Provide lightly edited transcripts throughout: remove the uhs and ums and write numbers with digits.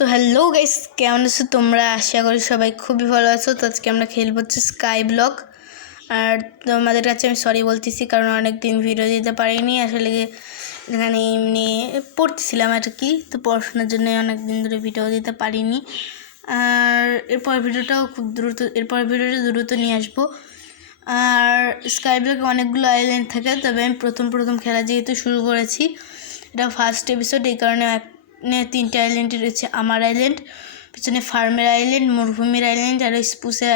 তো hello guys, কেমন আছো তোমরা? আশা করি সবাই খুবই ভালো আছো। তো আজকে আমরা খেলবো হচ্ছে স্কাই ব্লক। আর তোমাদের কাছে আমি সরি বলতেছি, কারণ অনেক দিন ভিডিও দিতে পারিনি। আসলে এখানে এমনি পড়তেছিলাম আর কি, তো পড়াশোনার জন্য অনেক দিন ধরে ভিডিও দিতে পারিনি। আর এরপর ভিডিওটা দ্রুত নিয়ে আসবো। আর স্কাই ব্লকে অনেকগুলো আইল্যান্ড থাকে, তবে আমি প্রথম খেলা যেহেতু শুরু করেছি, এটা ফার্স্ট এপিসোড, এই কারণে তিনটে আইল্যান্ড রয়েছে। আমার আইল্যান্ড, পিছনে ফার্মের আইল্যান্ড, মরুভূমির আইল্যান্ড, আর স্পুসের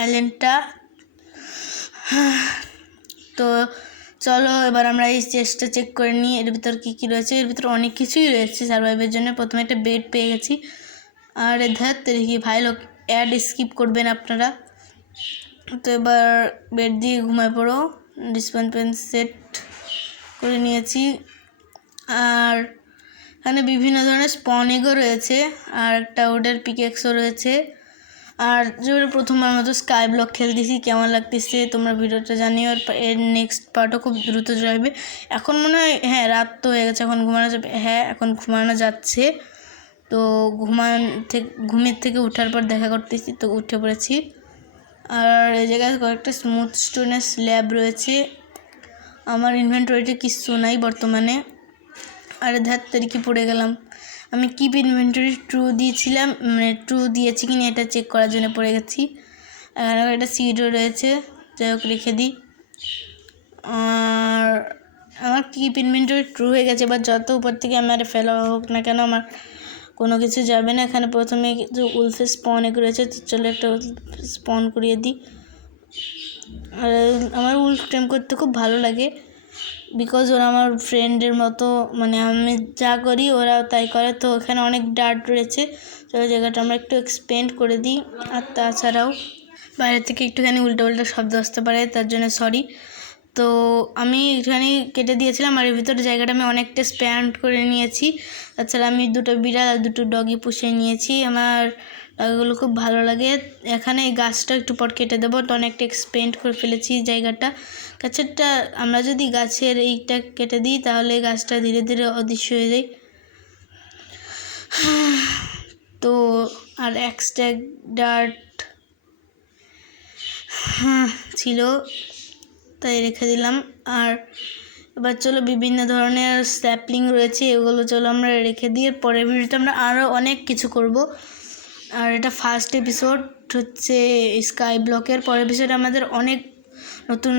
আইল্যান্ডটা। তো চলো এবার আমরা এই চেষ্টা চেক করে নিই এর ভিতর কী রয়েছে। এর ভিতরে অনেক কিছুই রয়েছে সার্ভাইভের জন্য। প্রথমে একটা বেড পেয়ে গেছি। আর ধার দেখি ভাই লোক, অ্যাড স্কিপ করবেন আপনারা। তো এবার বেড দিয়ে ঘুমায় পড়ো। ডিসপেন্স সেট করে নিয়েছি। আর এখানে বিভিন্ন ধরনের স্পন এগও রয়েছে, আর একটা ওডের পিকেক্সও রয়েছে। আর যেগুলো প্রথমবার মতো স্কাই ব্লক খেলতেছি, কেমন লাগতেছে তোমরা ভিডিওটা জানিও। এর নেক্সট পার্টও খুব দ্রুত যাবে। এখন মনে হয় রাত তো হয়ে গেছে, এখন ঘুমানো যাবে। এখন ঘুমানো যাচ্ছে। তো ঘুমের থেকে ওঠার পর দেখা করতেছি, তো উঠে পড়েছি। আর এই জায়গায় কয়েকটা স্মুথ স্টোনের স্ল্যাব রয়েছে। আমার ইনভেন্টরিতে কিচ্ছু নাই বর্তমানে। আর ধার তারিখে পড়ে গেলাম। আমি কিপ ইনভেন্টরি ট্রু দিয়েছিলাম, মানে ট্রু দিয়েছি কিনা এটা চেক করার জন্য পড়ে গেছি। এখানে একটা সিডও রয়েছে, যাই হোক রেখে দিই। আর আমার কিপ ইনভেন্টরি ট্রু হয়ে গেছে। এবার যত উপর থেকে আমার ফেলা হোক না কেন, আমার কোনো কিছু যাবে না। এখানে প্রথমে কিছু উলফের স্পন এগ রয়েছে, তো চলো একটা স্পন করিয়ে দিই। আর আমার উলফ টেম করতে খুব ভালো লাগে, বিকজ ওরা আমার ফ্রেন্ডের মতো, মানে আমি যা করি ওরাও তাই করে। তো এখানে অনেক ডার্ট রয়েছে, তো ওই জায়গাটা আমরা একটু এক্সপেন্ড করে দিই। আর তাছাড়াও বাইরে থেকে একটুখানি উল্টো শব্দ আসতে পারে, তার জন্য সরি। তো আমি এখানে কেটে দিয়েছিলাম, আর এর ভিতরে জায়গাটা আমি অনেকটা স্প্যান্ড করে নিয়েছি। তাছাড়া আমি দুটো বিড়াল আর দুটো ডগি পুষে নিয়েছি। আমার ডগিগুলো খুব ভালো লাগে। এখানে এই গাছটা একটু পর কেটে দেবো, তো অনেকটা এক্সপেন্ড করে ফেলেছি জায়গাটা। গাছেরটা আমরা যদি গাছের এইটা কেটে দিই, তাহলে গাছটা ধীরে ধীরে অদৃশ্য হয়ে যায়। তো আর এক্সট্রা ডার্ট ছিল, তাই রেখে দিলাম। আর এবার চলো বিভিন্ন ধরনের স্যাপলিং রয়েছে, এগুলো চলো আমরা রেখে দিয়ে পরের ভিডিওতে আমরা আরও অনেক কিছু করব। আর এটা ফার্স্ট এপিসোড হচ্ছে স্কাই ব্লকের। পরের এপিসোডে আমাদের অনেক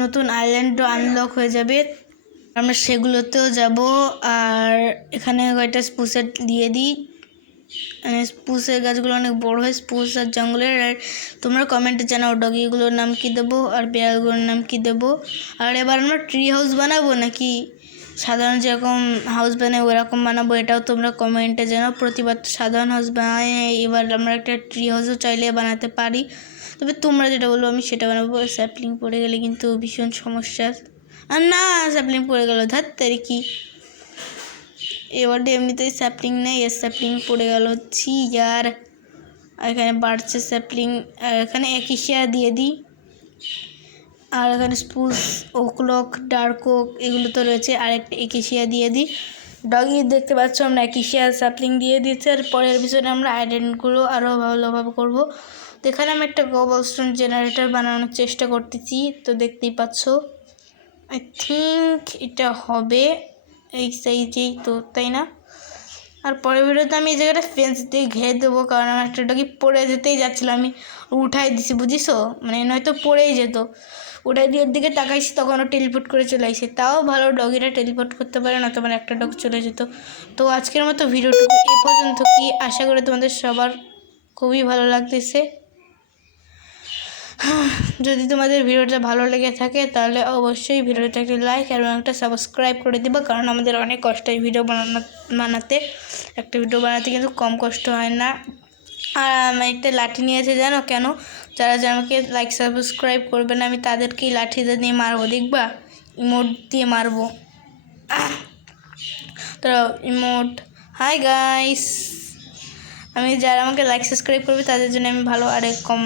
নতুন আইল্যান্ডও আনলক হয়ে যাবে, আমরা সেগুলোতেও যাব। আর এখানে কয়েকটা স্পুসের দিয়ে দিই, মানে স্পুসের গাছগুলো অনেক বড় হয়, স্পুস আর জঙ্গলের। আর তোমরা কমেন্টে জানাও ডগিগুলোর নাম কি দেবো আর বিড়ালগুলোর নাম কি দেবো। আর এবার আমরা ট্রি হাউস বানাবো নাকি সাধারণ যেরকম হাউস বানাই ওরকম বানাবো, এটাও তোমরা কমেন্টে জানাও। প্রতিবার তো সাধারণ হাউস বানাই, এবার আমরা একটা ট্রি হাউসও চাইলে বানাতে পারি, তবে তোমরা যেটা বলবো আমি সেটা বানাবো। স্যাপলিং পড়ে গেলে কিন্তু ভীষণ সমস্যা। আর না, স্যাপলিং পড়ে গেল, ধার তারিখি। এবারে এমনিতেই স্যাপলিং নেই, স্যাপলিং পড়ে গেল ছি यार। আর এখানে বাড়ছে স্যাপলিং, আর এখানে একিশিয়া দিয়ে দিই। আর এখানে স্পুস, ওকলক, ডার্ক ওক এগুলো তো রয়েছে, আর একটা একিশিয়া দিয়ে দিই। ডগি দেখতে পাচ্ছ আমরা একিশিয়া স্যাপলিং দিয়ে দিচ্ছি। আর পরের এপিসোডে আমরা আইল্যান্ডগুলো আরও ভালোভাবে করবো। তো এখানে আমি একটা কোবলস্টোন জেনারেটর বানানোর চেষ্টা করতেছি, তো দেখতেই পাচ্ছ। আই থিঙ্ক এটা হবে এই সাইজেই, তো তাই না? আর পরের ভিডিওতে আমি এই জায়গাটা ফেন্স দিয়ে ঘেরে দেবো, কারণ আমার একটা ডগি পড়ে যেতেই যাচ্ছিলো, আমি উঠাই দিছি বুঝিস, মানে নয়তো পড়েই যেত। উঠাই দিয়ে ওর দিকে তাকাইছি, তখন ও টেলিপোর্ট করে চলে আসে। তাও ভালো, ডগিটা টেলিপোর্ট করতে পারে না, তোমার একটা ডগ চলে যেত। তো আজকের মতো ভিডিওটুকু এই পর্যন্ত। কি আশা করি তোমাদের সবার খুবই ভালো লাগতেছে। যদি তোমাদের ভিডিওটা ভালো লেগে থাকে তাহলে অবশ্যই ভিডিওটা একটা লাইক এবং একটা সাবস্ক্রাইব করে দিবা, কারণ আমাদের অনেক কষ্ট হয় ভিডিও বানাতে। একটা ভিডিও বানাতে কিন্তু কম কষ্ট হয় না। আর আমি একটা লাঠি নিয়েছি, জানো কেন? যারা আমাকে লাইক সাবস্ক্রাইব করবে না, আমি তাদেরকেই লাঠিটা দিয়ে মারবো, দেখবা? ইমোট দিয়ে মারবো। তো ইমোট, হাই গাইস। আমি যারা আমাকে লাইক সাবস্ক্রাইব করবে তাদের জন্য আমি ভালো, আর কম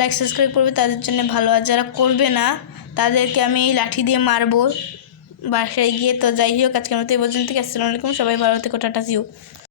লাইক সাবস্ক্রাইব করবে তাদের জন্য ভালো, আর যারা করবে না তাদেরকে আমি এই লাঠি দিয়ে মারবো বাসায় গিয়ে। তো যাই হোক, আজকের মতো এই পর্যন্ত। আসসালামু আলাইকুম, সবাই ভালো থেকো, টাটা, সিউ।